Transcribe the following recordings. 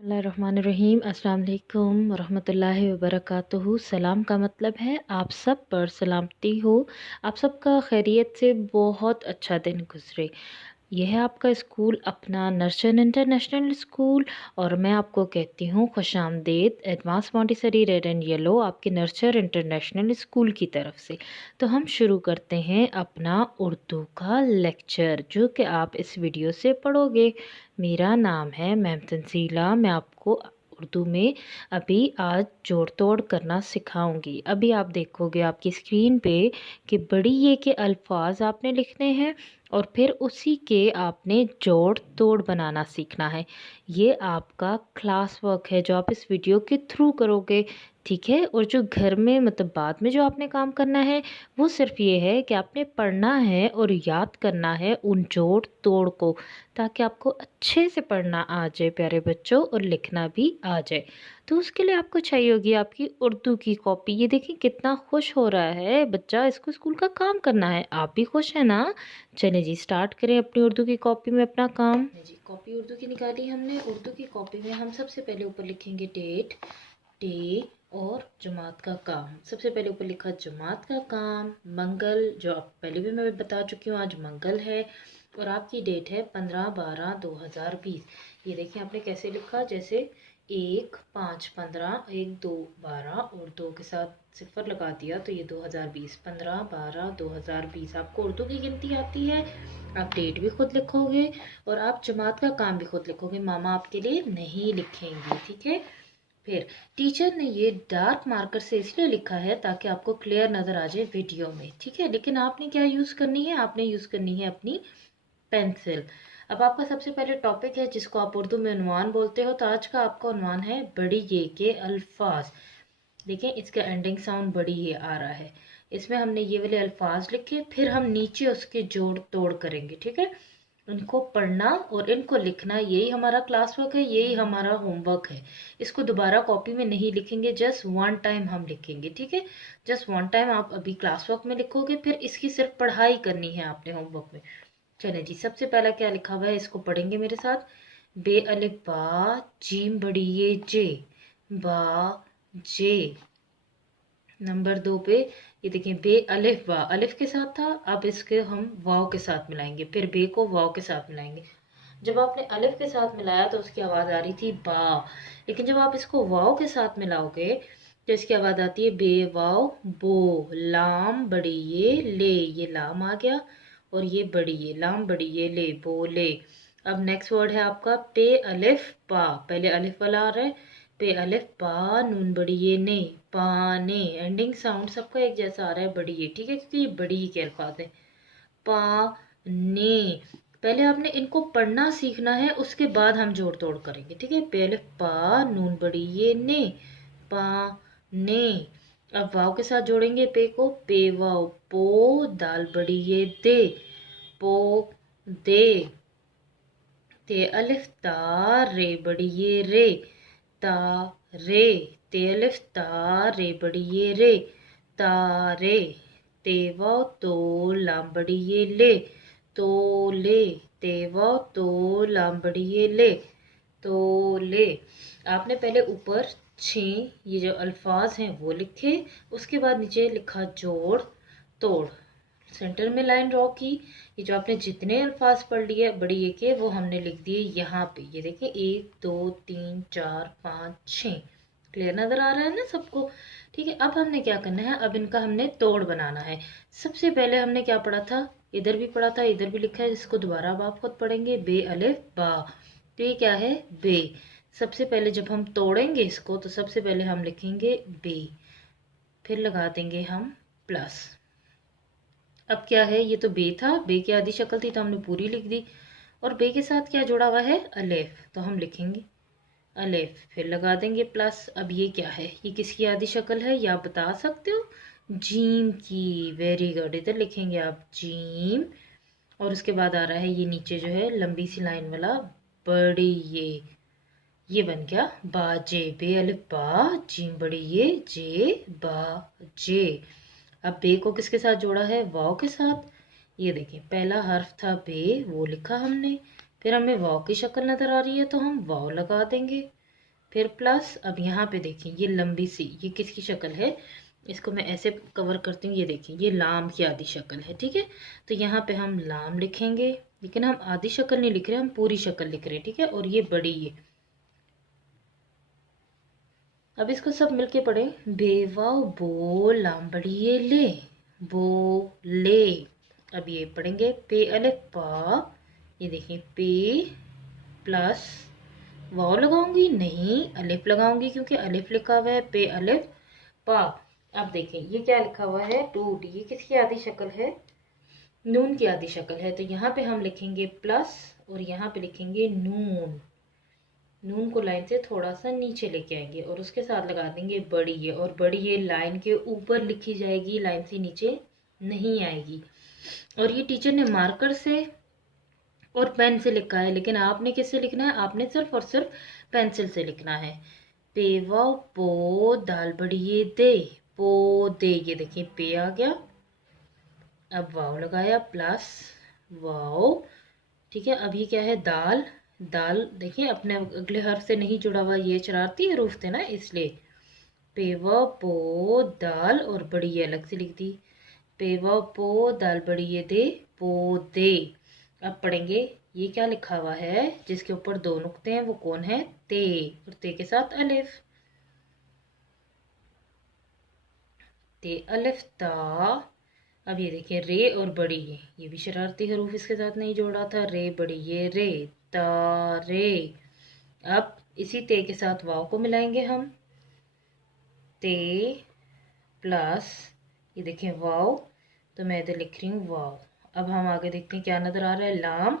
बिस्मिल्लाहिर्रहमानिर्रहीम। अस्सलाम वालेकुम वरहमतुल्लाहि वबरकातुहू। सलाम का मतलब है आप सब पर सलामती हो, आप सबका खैरियत से बहुत अच्छा दिन गुजरे। यह है आपका स्कूल अपना नर्चर इंटरनेशनल स्कूल और मैं आपको कहती हूँ खुशामदीद advance Montessori red and yellow आपके नर्चर इंटरनेशनल स्कूल की तरफ से। तो हम शुरू करते हैं अपना उर्दू का लेक्चर जो कि आप इस वीडियो से पढ़ोगे। मेरा नाम है मैम तंजीला। मैं आपको उर्दू में अभी आज जोड़ तोड़ करना सिखाऊंगी। अभी आप देखोगे आपकी स्क्रीन पे कि बड़ी ये के अल्फाज आपने लिखने हैं और फिर उसी के आपने जोड़ तोड़ बनाना सीखना है। ये आपका क्लास वर्क है जो आप इस वीडियो के थ्रू करोगे, ठीक है। और जो घर में मतलब बाद में जो आपने काम करना है वो सिर्फ ये है कि आपने पढ़ना है और याद करना है उन जोड़ तोड़ को, ताकि आपको अच्छे से पढ़ना आ जाए प्यारे बच्चों, और लिखना भी आ जाए। तो उसके लिए आपको चाहिए होगी आपकी उर्दू की कॉपी। ये देखिए कितना खुश हो रहा है बच्चा, इसको स्कूल का काम करना है। आप भी खुश हैं ना? चलें जी, स्टार्ट करें अपनी उर्दू की कॉपी में अपना काम जी। कॉपी उर्दू की निकाली हमने। उर्दू की कॉपी में हम सबसे पहले ऊपर लिखेंगे डेट, डे और जमात का काम। सबसे पहले ऊपर लिखा जमात का काम, मंगल, जो आप पहले भी मैं बता चुकी हूँ आज मंगल है। और आपकी डेट है 15/12/2020। ये देखिए आपने कैसे लिखा, जैसे 1/5/15, 1 2 12 और 2 के साथ सिफर लगा दिया तो ये 2020, 15/12/2020। आपको उर्दू की गिनती आती है, आप डेट भी खुद लिखोगे और आप जमात का काम भी खुद लिखोगे, मामा आपके लिए नहीं लिखेंगे, ठीक है। फिर टीचर ने ये डार्क मार्कर से इसलिए लिखा है ताकि आपको क्लियर नज़र आ जाए वीडियो में, ठीक है। लेकिन आपने क्या यूज़ करनी है, आपने यूज़ करनी है अपनी पेंसिल। अब आपका सबसे पहले टॉपिक है जिसको आप उर्दू में उन्वान बोलते हो। तो आज का आपका उन्वान है बड़ी ये के अल्फाज। देखें इसका एंडिंग साउंड बड़ी ये आ रहा है। इसमें हमने ये वाले अल्फाज लिखे, फिर हम नीचे उसके जोड़ तोड़ करेंगे, ठीक है। इनको पढ़ना और इनको लिखना, यही हमारा क्लास वर्क है, यही हमारा होमवर्क है। इसको दोबारा कॉपी में नहीं लिखेंगे, जस्ट वन टाइम हम लिखेंगे, ठीक है। जस्ट वन टाइम आप अभी क्लास वर्क में लिखोगे, फिर इसकी सिर्फ पढ़ाई करनी है आपने होमवर्क में। चले जी, सबसे पहला क्या लिखा हुआ है इसको पढ़ेंगे मेरे साथ। बे अलिफ बा, जीम बड़ी ये जे, बा जे। नंबर 2 पे ये देखिए बे अलिफ बा, अलिफ के साथ था, अब इसके हम वाव के साथ मिलाएंगे, फिर बे को वाव के साथ मिलाएंगे। जब आपने अलिफ के साथ मिलाया तो उसकी आवाज़ आ रही थी बा, लेकिन जब आप इसको वाव के साथ मिलाओगे तो इसकी आवाज़ आती है बे वाव बो। लाम बड़ी ये लाम आ गया, और ये बड़ी ये लाम बड़ी ये ले बोले। अब नेक्स्ट वर्ड है आपका पे अलिफ पा, पहले अलिफ वाला आ रहा है, पे अलिफ पा नून बड़ी ये ने, पाने। एंडिंग साउंड सबका एक जैसा आ रहा है बड़ी ये, ठीक है, क्योंकि ये बड़ी ही के अल्फाज है। पा ने, पहले आपने इनको पढ़ना सीखना है, उसके बाद हम जोड़ तोड़ करेंगे, ठीक है। पहले पा नून बड़ी ये ने, पा ने। अब वाव के साथ जोड़ेंगे पे को, पे वाव पो, दाल बड़ी ये दे, पो दे। ते अलिफ ता, रे बड़ी ये रे, ता रे। ते अलिफ ता, रे बड़ी ये रे, ता रे। ते वाव तो, लाम बड़ी ये ले, तो ले। ते वाव तो, लाम बड़ी ये ले, तो ले। आपने पहले ऊपर 6 ये जो अल्फाज हैं वो लिखे, उसके बाद नीचे लिखा जोड़ तोड़, सेंटर में लाइन ड्रॉ की। ये जो आपने जितने अल्फाज पढ़ लिए बड़ी ये के, वो हमने लिख दिए यहाँ पे। ये देखिए 1 2 3 4 5 6। क्लियर नजर आ रहा है ना सबको? ठीक है। अब हमने क्या करना है, अब इनका हमने तोड़ बनाना है। सबसे पहले हमने क्या पढ़ा था, इधर भी पढ़ा था, इधर भी लिखा है, जिसको दोबारा अब आप खुद पढ़ेंगे। बे अलिफ बा, तो ये क्या है बे। सबसे पहले जब हम तोड़ेंगे इसको तो सबसे पहले हम लिखेंगे बे, फिर लगा देंगे हम प्लस। अब क्या है, ये तो बे था, बे की आधी शक्ल थी तो हमने पूरी लिख दी, और बे के साथ क्या जुड़ा हुआ है अलेफ, तो हम लिखेंगे अलेफ, फिर लगा देंगे प्लस। अब ये क्या है, ये किसकी आधी शक्ल है, या आप बता सकते हो? जीम की। वेरी गुड, इधर लिखेंगे आप जीम, और उसके बाद आ रहा है ये नीचे जो है लंबी सी लाइन वाला बड़ी ये बन गया बाजे। बे अलिफ बा, जीम बड़ी ये जे, बा जे। अब बे को किसके साथ जोड़ा है, वाव के साथ। ये देखिए पहला हर्फ था बे, वो लिखा हमने, फिर हमें वाव की शक्ल नजर आ रही है तो हम वाव लगा देंगे। फिर प्लस। अब यहाँ पे देखें ये लंबी सी, ये किसकी शक्ल है, इसको मैं ऐसे कवर करती हूँ, ये देखिए ये लाम की आधी शक्ल है, ठीक है। तो यहाँ पे हम लाम लिखेंगे, लेकिन हम आधी शक्ल नहीं लिख रहे, हम पूरी शक्ल लिख रहे हैं, ठीक है। और ये बड़ी है। अब इसको सब मिलके पढ़े, बेवाव बो लाम बड़ी ये ले, बो ले। अब ये पढ़ेंगे पे अलिफ पा, ये देखिए पे प्लस वाव लगाऊंगी नहीं, अलिफ लगाऊंगी क्योंकि अलिफ लिखा हुआ है, पे अलिफ पा। अब देखें ये क्या लिखा हुआ है, टूट, ये किसकी आधी शक्ल है, नून की आधी शक्ल है। तो यहाँ पे हम लिखेंगे प्लस और यहाँ पे लिखेंगे नून। नून को लाइन से थोड़ा सा नीचे लेके आएंगे और उसके साथ लगा देंगे बड़ी ये, और बड़ी ये लाइन के ऊपर लिखी जाएगी, लाइन से नीचे नहीं आएगी। और ये टीचर ने मार्कर से और पेन से लिखा है, लेकिन आपने किससे लिखना है, आपने सिर्फ और सिर्फ पेंसिल से लिखना है। पेवा पो दाल बड़ी दे, पो दे, ये देखिए पे आ गया। अब वाव लगाया प्लस वाव, ठीक है। अब ये क्या है, दाल, दाल देखिए अपने अगले हर्फ से नहीं जुड़ा हुआ, ये शरारती हरूफ थे ना इसलिए। पेवा पो दाल और बड़ी ये अलग से लिख दी, पेवा पो दाल बड़ी ये दे, पो दे। अब पढ़ेंगे ये क्या लिखा हुआ है जिसके ऊपर दो नुक्ते हैं, वो कौन है, ते, और ते के साथ अलिफ, ते अलिफ ता। अब ये देखिए रे और बड़ी ये भी शरारती हरूफ इसके साथ नहीं जोड़ा था, रे बड़ी ये रे, ता रे। अब इसी ते के साथ वाव को मिलाएंगे हम, ते प्लस ये देखें वाव, तो मैं इधर लिख रही हूँ वाव। अब हम आगे देखते हैं क्या नज़र आ रहा है, लाम,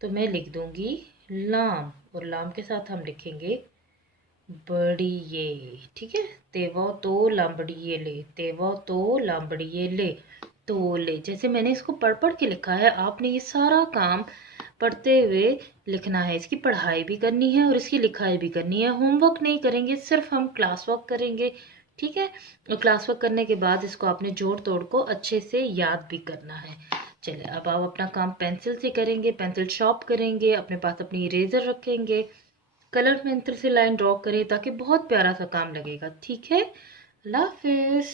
तो मैं लिख दूंगी लाम, और लाम के साथ हम लिखेंगे बड़ी ये, ठीक है। तेवा तो लाम बड़ी ये ले, तेवा तो लाम बड़ी ये ले, तो ले। जैसे मैंने इसको पढ़ पढ़ के लिखा है, आपने ये सारा काम पढ़ते हुए लिखना है। इसकी पढ़ाई भी करनी है और इसकी लिखाई भी करनी है। होमवर्क नहीं करेंगे, सिर्फ हम क्लास वर्क करेंगे, ठीक है। और क्लास वर्क करने के बाद इसको आपने जोड़ तोड़ को अच्छे से याद भी करना है। चलिए अब आप अपना काम पेंसिल से करेंगे, पेंसिल शॉर्प करेंगे, अपने पास अपनी इरेजर रखेंगे, कलर पेंसिल से लाइन ड्रॉ करें ताकि बहुत प्यारा सा काम लगेगा, ठीक है। अल्लाह हाफिज।